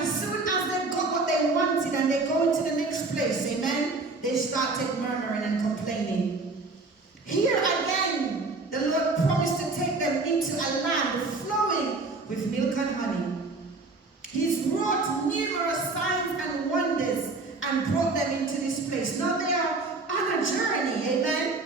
as soon as they've got what they wanted and they go into the next place, amen, they started murmuring and complaining. Here again, the Lord promised to take them into a land flowing with milk and honey. He's wrought numerous signs and wonders and brought them into this place. Now they are on a journey, amen?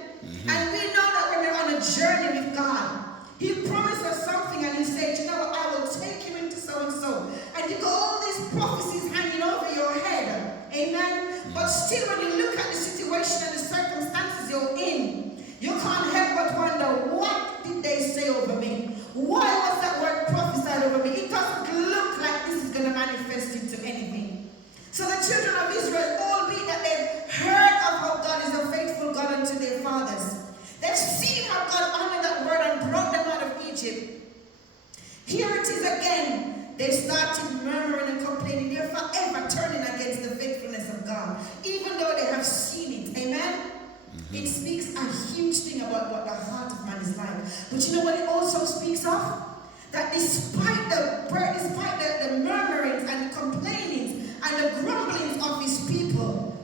And we know that when we're on a journey with God, He promised us something and He said, you know what, I will take you into so-and-so. And you've got all these prophecies hanging over your head, amen? But still, when you look at the situation and the circumstances you're in, you can't help but wonder, what did they say over me? Why was that word prophesied over me? It doesn't look like this is going to manifest into anything. So the children of Israel, albeit that they've heard of how God is a faithful God unto their fathers, they've seen how God honored that word and brought them out of Egypt. Here it is again. They started murmuring and complaining. They're forever turning against the faithfulness of God, even though they have seen it. Amen? It speaks a huge thing about what the heart of man is like. But you know what it also speaks of? That despite the murmurings and the complainings and the grumblings of His people,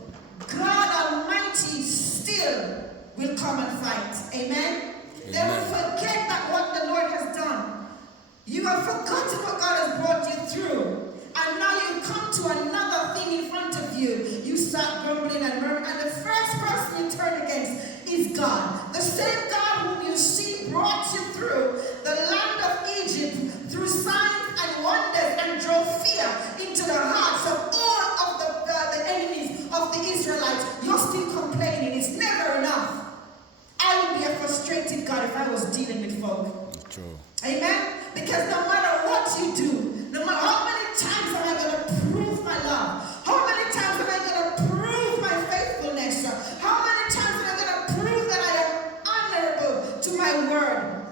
God Almighty still will come and fight. Amen? They will forget that what the Lord has done. You have forgotten what God has brought you through. And now you come to another thing in front of you. You start grumbling and murmuring. And the first person you turn against is God. The same God whom you see brought you through the land of Egypt through signs and wonders and drove fear into the hearts of all of the enemies of the Israelites. You're still complaining. It's never enough. I would be a frustrated God if I was dealing with folk. True. Amen? Because no matter what you do, no matter how many times am I going to prove my love, how many times am I going to prove my faithfulness, how many times am I going to prove that I am honorable to my word?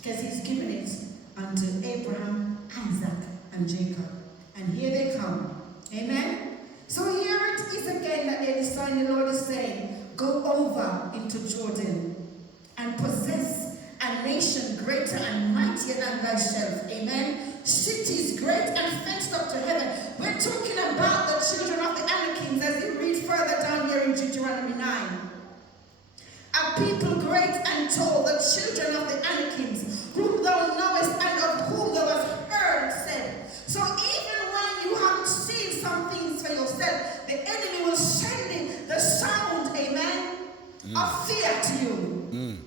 Because He's given it unto Abraham, Isaac, and Jacob. And here they come. Amen? So here it is again that they decide, the Lord is saying, go over into Jordan and possess a nation greater and mightier than thyself. Amen? Cities great and fenced up to heaven. We're talking about the children of the Anakims as you read further down here in Deuteronomy 9. A people great and tall, the children of the Anakims, whom thou knowest and of whom thou hast heard said. So even when you haven't seen some things for yourself, the enemy will send in the sound, amen, of fear to you.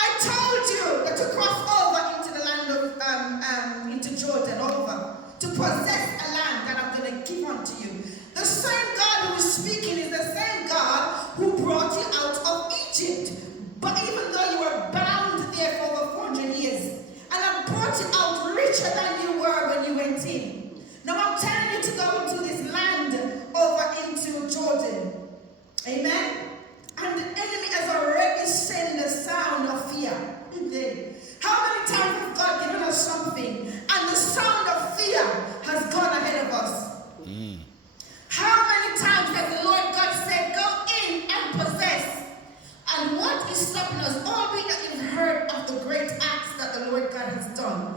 I told you that to cross over into the land of, into Jordan, over, to possess a land that I'm going to give unto you. The same God who is speaking is the same God who brought you out of Egypt. But even though you were bound there for over 400 years, and I brought you out richer than you were when you went in. Now I'm telling you to go into this land over into Jordan. Amen? And the enemy has already sent the sound of fear. How many times has God given us something and the sound of fear has gone ahead of us? How many times has the Lord God said, go in and possess? And what is stopping us? Albeit that you've heard of the great acts that the Lord God has done.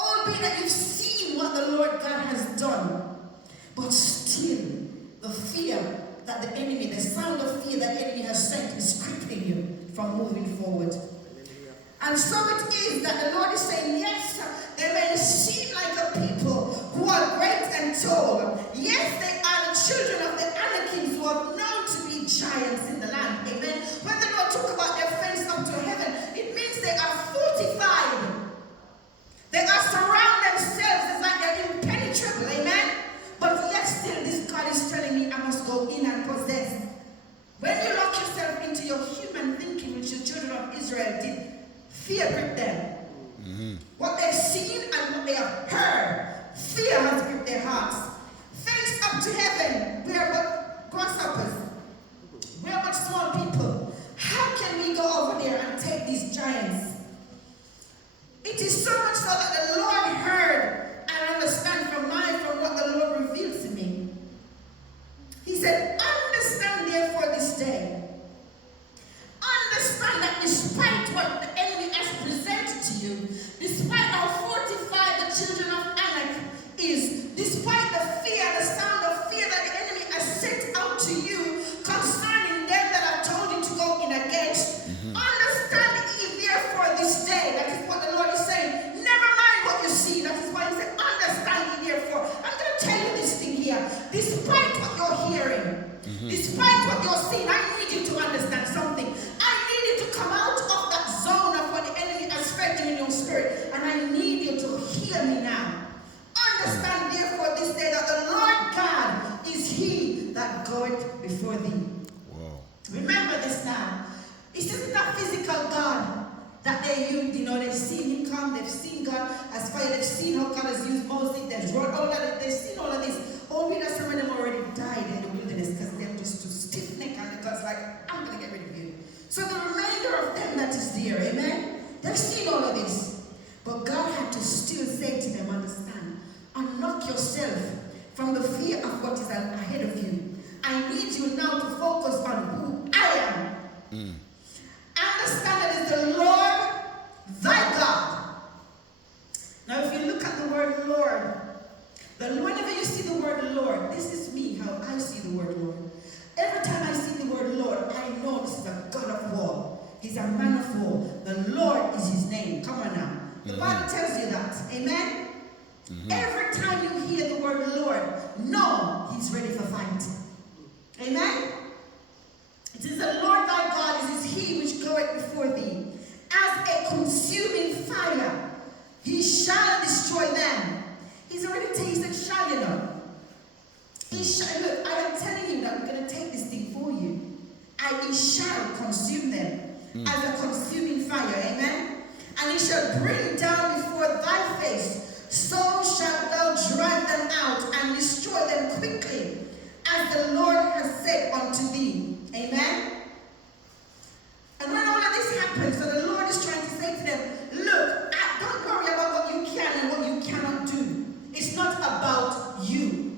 Albeit that you've seen what the Lord God has done. But still, the fear that the enemy, the sound of fear that the enemy has sent is crippling you from moving forward. And so it is that the Lord is saying, yes, they may seem like a people who are great and tall. Yes, they are the children of the Anakims who are known to be giants in the land. Amen. When the Lord talk about their fence up to heaven, it means they are fortified. They are surround themselves. It's like they're impenetrable. Amen. But yet still this God is telling me I must go in and possess. When you lock yourself into your human thinking, which the children of Israel did, fear gripped them. What they've seen and what they have heard, fear has gripped their hearts. Thanks up to heaven, we are but grasshoppers. We are but small people. How can we go over there and take these giants? It is so much so that the Lord heard and understand from what the Lord revealed to me. He said, understand therefore this day. Understand that despite what the enemy has presented to you, despite how fortified the children of Anak is, despite seen God as fire. They've seen how God has used Moses. They've run all of it. They've seen all of this. Only that some of them already died in the wilderness because they're just too stiff-necked and God's like, I'm going to get rid of you. So the remainder of them that is there, amen? They've seen all of this. But God had to still say to them, understand, unlock yourself from the fear of what is ahead of you. I need you now to focus on who I am. Understand that it's the Lord thy God. Now if you look at the word Lord, whenever you see the word Lord, this is me, how I see the word Lord. Every time I see the word Lord, I know this is a God of war. He's a man of war. The Lord is his name. Come on now. The Bible tells you that. Amen? Every time you hear the word Lord, know he's ready for fight. Amen? It is the Lord thy God, it is he which goeth before thee. As a consuming fire, he shall destroy them. He's already tasted shall, you know. He shall, look, I am telling you that we're going to take this thing for you. He shall consume them as a consuming fire. Amen? And he shall bring down before thy face, so shalt thou drive them out and destroy them quickly, as the Lord has said unto thee. Amen? And when all of this happens, so the Lord is trying to say to them, look, don't worry about what you can and what you cannot do. It's not about you.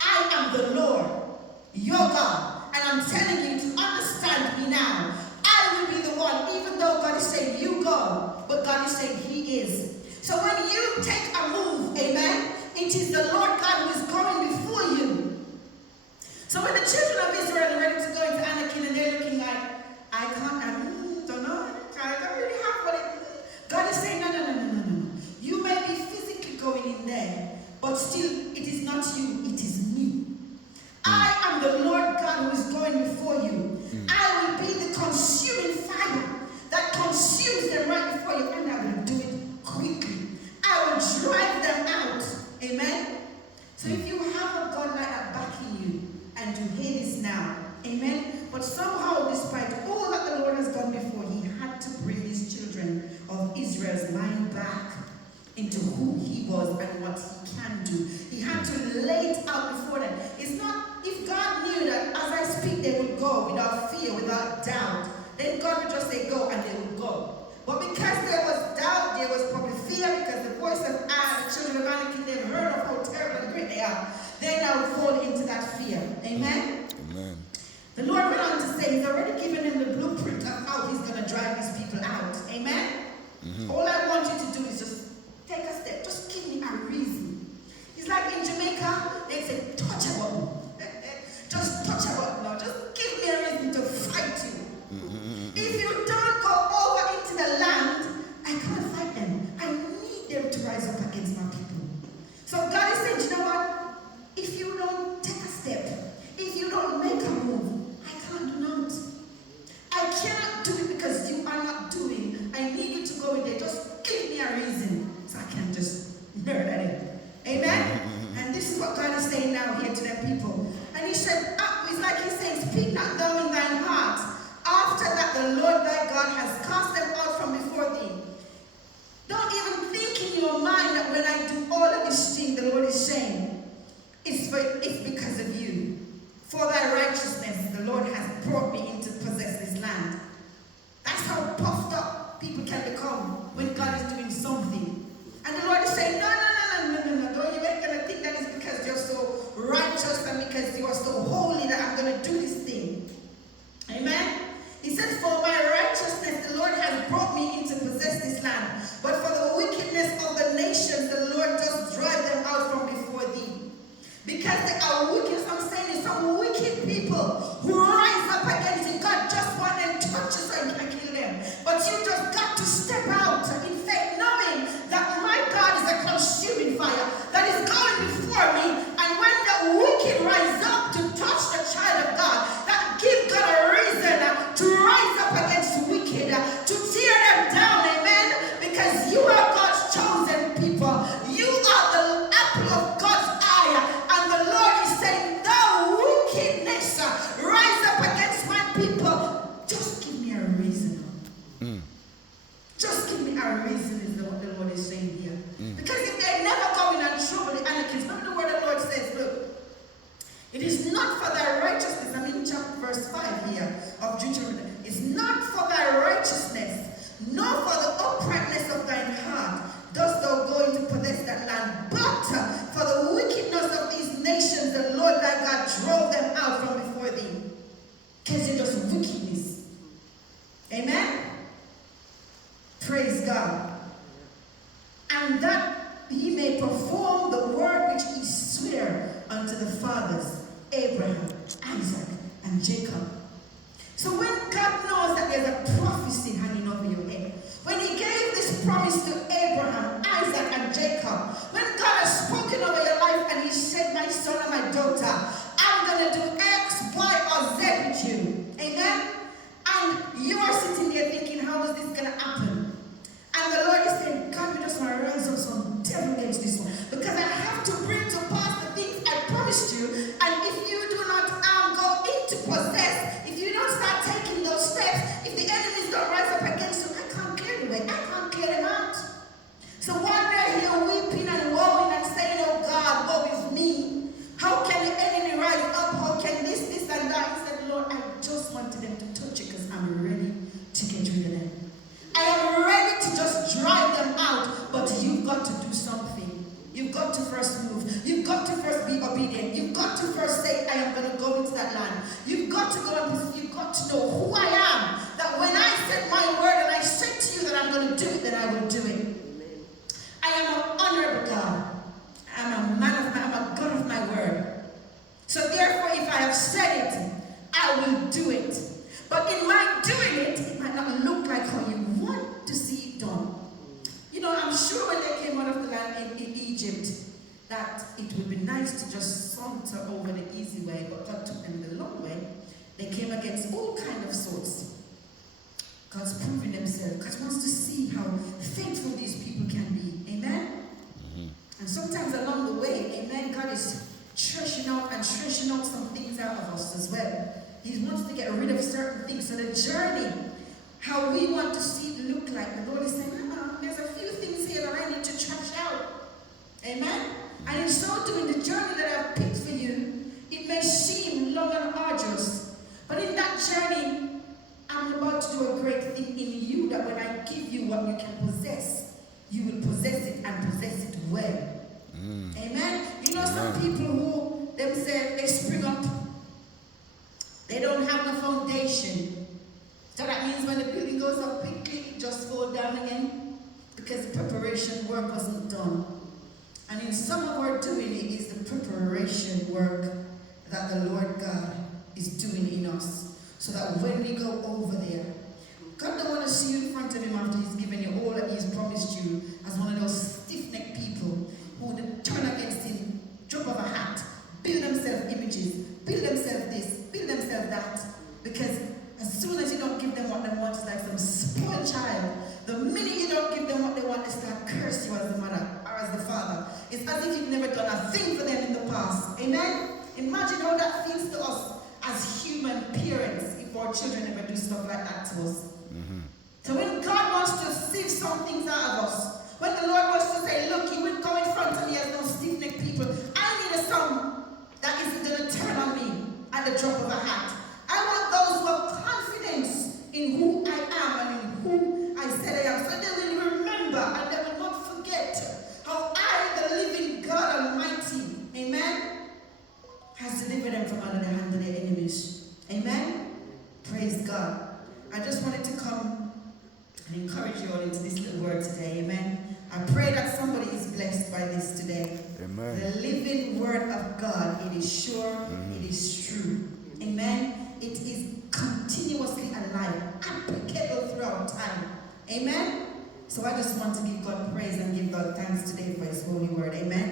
I am the Lord, your God, and I'm telling you to understand me now. I will be the one, even though God is saying you go, but God is saying he is. So when you take a move, amen, it is the Lord God who is going before you. So when the children of Israel are ready to go into Anakim and they're looking like, I don't know, I don't really have what it is. God is saying, no. You may be physically going in there, but still it is not you, it is me. I am the Lord God who is going before you. I will be the consuming fire that consumes them right before you, and I will do it quickly. I will drive them out. Amen? So if you have a God like that backing you, and you hear this now, amen? But somehow, despite all that the Lord has done before, he had to bring these children of Israel's mind back into who he was and what he can do. He had to lay it out before them. It's not, if God knew that as I speak they would go without fear, without doubt, then God would just say go and they would go. But because there was doubt, there was probably fear, because the voice of the children of Anakim, they've heard of how terrible and great they are. They now fall into that fear. Amen? Amen. The Lord went on to say he's already given them the blueprint of how he's going to drive these people out. Amen? All I want you to do is just take a step. Just give me a reason. It's like in Jamaica, they say, touch a button. Just touch a button now. Just give me a reason to fight you. If you don't go over into the land, I can't fight them. I need them to rise up against my people. So God is saying, you know what? If you don't take a step, if you don't make a move, I can't do not. I cannot do it because you are not doing. I need you to go in there. Just Lord thy God drove them out from before thee. Because you're just wickedness. Amen? Praise God. And that he may perform the word which he sware unto the fathers, Abraham, Isaac, and Jacob. So when God knows that there's a prophecy hanging over your head, when he gave this promise to Abraham, Isaac, and Jacob, when God has spoken over your life and he said, my son and my daughter, I'm going to do X, Y, or Z with you. Amen? And you are sitting there thinking, how is this going to happen? And the Lord is saying, God, we just want to rise up some devil against this one. Because I have to bring to pass the things I promised you. And if you do not go into possess, if you don't start taking those steps, if the enemies don't rise up against you, I can't clear the way. I can't clear them out. So while they're here weeping and woeing and saying, oh God, woe is me. How can the enemy rise up? How can this, and that? He said, Lord, I just wanted them to touch it because I'm ready to get rid of them. I am ready to just drive them out, but you've got to do something. You've got to first move. You've got to first be obedient. You've got to first say, I am going to go into that land. You've got to go and you've got to know who I am. That when I said my word and I said to you that I'm going to do it, then I will do it. I am an honorable God. I'm a man of I'm a God of my word. So therefore, if I have said it, I will do it. But in my doing it, it might not look like how you want to see it done. You know, I'm sure when they came out of the land in Egypt, that it would be nice to just saunter over the easy way, but God took them the long way. They came against all kind of sorts. God's proving himself. God wants to see how faithful these people can be. Amen? Mm-hmm. And sometimes along the way, amen, God is threshing out some things out of us as well. He wants to get rid of certain things. So the journey, how we want to see it look like, the Lord is saying, there's a few things here that I need to trash out. Amen? And in so doing, the journey that I've picked for you, it may seem long and arduous. But in that journey, I'm about to do a great thing in you, that when I give you what you can possess, you will possess it and possess it well. Amen? You know, some people who themselves, they spring up, they don't have no foundation. So that means when the building goes up quickly, it just falls down again because the preparation work wasn't done. And in some of our doing, it is the preparation work that the Lord God is doing in us. So that when we go over there, God don't want to see you in front of him after he's given you all that he's promised you as one of those stiff-necked people who would turn against him, drop of a hat, build themselves images, build themselves this, build themselves that. Because as soon as you don't give them what they want, it's like some spoiled child. The minute you don't give them what they want, they start curse you as the mother or as the father. It's as if you've never done a thing for them in the past. Amen? Imagine how that feels to us as human parents if our children ever do stuff like that to us. Mm-hmm. So when God wants to sieve some things out of us, when the Lord wants to say, look, you will go in front of me as those stiff-necked people, I need a son that isn't going to turn on me at the drop of a hat. I want those who have confidence in who I am and in who I said I am, so they will remember and they will not forget how I, the living God Almighty, amen, has delivered them from under the hand of their enemies. Amen? Praise God. I just wanted to come and encourage you all into this little word today. Amen? I pray that somebody is blessed by this today. Amen. The living word of God, it is sure, it is true. Amen? It is continuously alive, applicable throughout time. Amen? So I just want to give God praise and give God thanks today for his holy word. Amen?